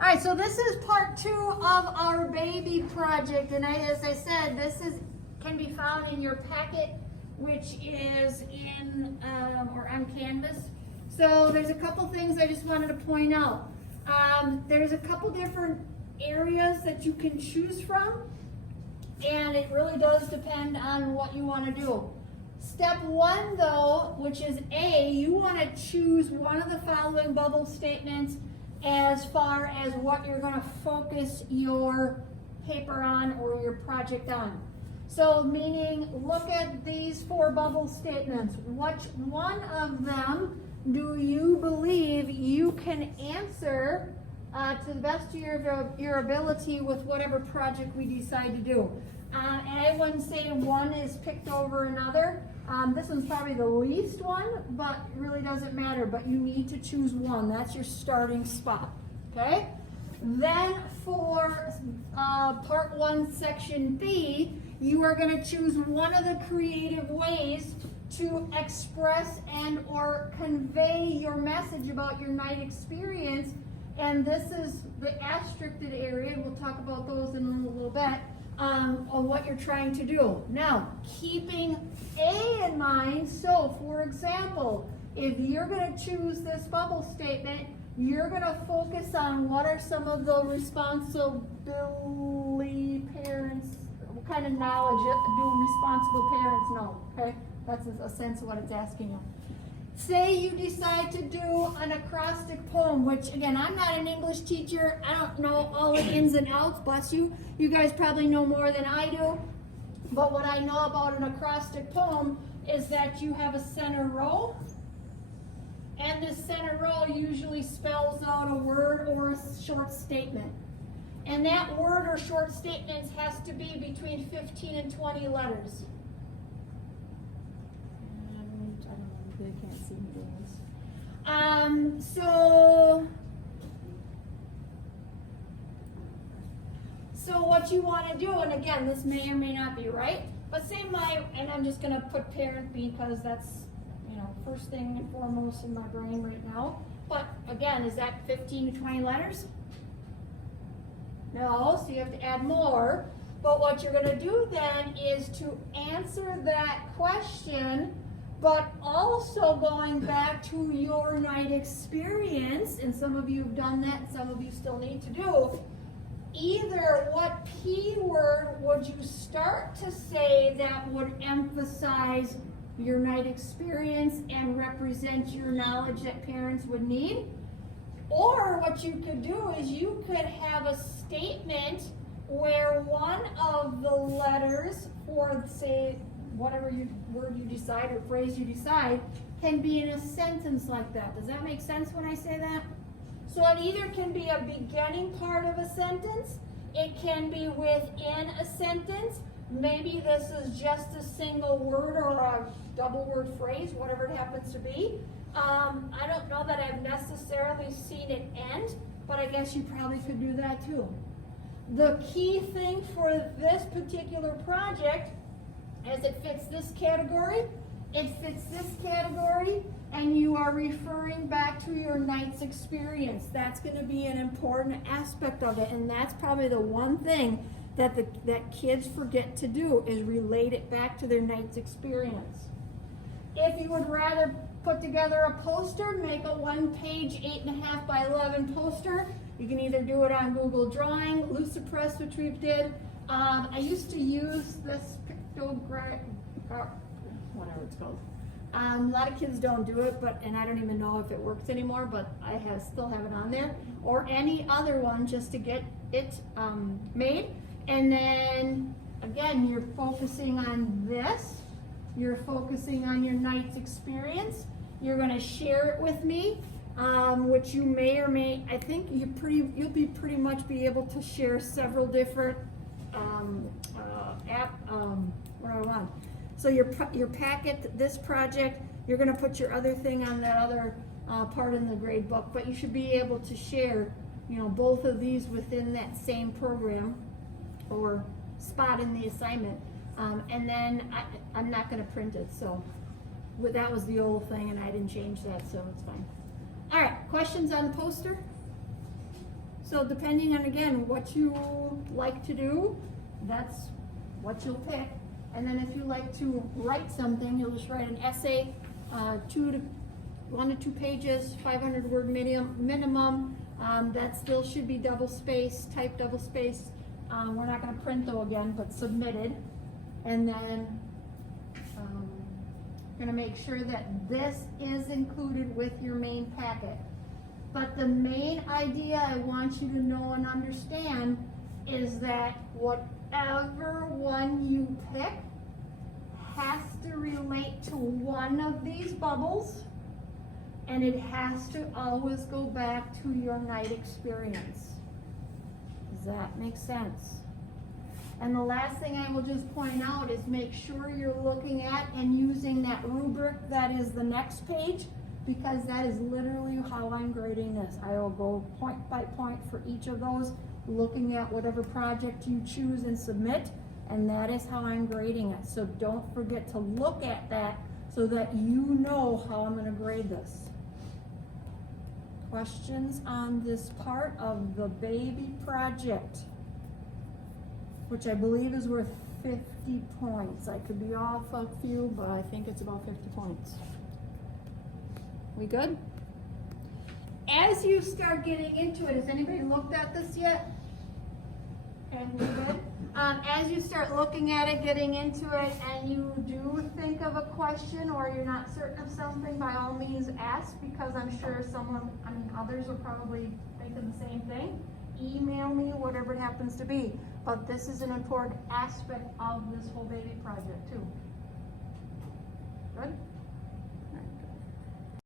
All right, so this is part 2 of our baby project, and as I said, can be found in your packet, which is or on Canvas. So there's a couple things I just wanted to point out. There's a couple different areas that you can choose from, and it really does depend on what you want to do. Step 1, though, which is A, you want to choose one of the following bubble statements as far as what you're going to focus your paper on or your project on. So meaning, look at these 4 bubble statements. Which one of them do you believe you can answer to the best of your ability with whatever project we decide to do? And I wouldn't say one is picked over another. This one's probably the least one, but it really doesn't matter. But you need to choose one. That's your starting spot. Okay? Then for part 1, section B, you are going to choose one of the creative ways to express and or convey your message about your night experience. And this is the restricted area. We'll talk about those in a little bit. On what you're trying to do. Now, keeping A in mind, so for example, if you're going to choose this bubble statement, you're going to focus on what are some of the responsibility parents, what kind of knowledge do responsible parents know, okay? That's a sense of what it's asking you. Say you decide to do an acrostic poem, which again, I'm not an English teacher. I don't know all the ins and outs, bless you. You guys probably know more than I do. But what I know about an acrostic poem is that you have a center row. And this center row usually spells out a word or a short statement. And that word or short statement has to be between 15 and 20 letters. They can't see me doing this. So what you want to do, and again, this may or may not be right, but say and I'm just going to put parent because that's, first thing and foremost in my brain right now. But again, is that 15 to 20 letters? No, so you have to add more. But what you're going to do then is to answer that question, but also going back to your night experience, and some of you have done that, some of you still need to do, either what P word would you start to say that would emphasize your night experience and represent your knowledge that parents would need, or what you could do is you could have a statement where one of the letters for, say, whatever word you decide or phrase you decide can be in a sentence like that. Does that make sense when I say that? So it either can be a beginning part of a sentence, it can be within a sentence, maybe this is just a single word or a double word phrase, whatever it happens to be. I don't know that I've necessarily seen it end, but I guess you probably could do that too. The key thing for this particular project as it fits this category, and you are referring back to your night's experience. That's going to be an important aspect of it, and that's probably the one thing that kids forget to do is relate it back to their night's experience. If you would rather put together a poster, make a 1-page 8.5 by 11 poster. You can either do it on Google Drawing, Lucipress, which we did. I used to use this whatever it's called. A lot of kids don't do it, and I don't even know if it works anymore, but I still have it on there. Or any other one just to get it made. And then, again, you're focusing on this. You're focusing on your night's experience. You're going to share it with me, which you may or may, I think you'll be pretty much be able to share several different So your packet, this project, you're going to put your other thing on that other part in the grade book, but you should be able to share, both of these within that same program or spot in the assignment. And then I'm not going to print it, so that was the old thing, and I didn't change that, so it's fine. All right, questions on the poster? So depending on, again, what you like to do, that's what you'll pick. And then if you like to write something, you'll just write an essay, 1 to 2 pages, 500 word minimum. That still should be double spaced, typed double spaced. We're not gonna print though again, but submitted. And then gonna make sure that this is included with your main packet. But the main idea I want you to know and understand is that whatever one you pick has to relate to one of these bubbles, and it has to always go back to your night experience. Does that make sense? And the last thing I will just point out is make sure you're looking at and using that rubric that is the next page, because that is literally how I'm grading this. I will go point by point for each of those, looking at whatever project you choose and submit, and that is how I'm grading it. So don't forget to look at that so that you know how I'm gonna grade this. Questions on this part of the baby project, which I believe is worth 50 points. I could be off a few, but I think it's about 50 points. We good? As you start getting into it, has anybody looked at this yet? And we good? As you start looking at it, getting into it, and you do think of a question or you're not certain of something, by all means ask, because I'm sure others are probably thinking the same thing. Email me, whatever it happens to be. But this is an important aspect of this whole baby project too. Good?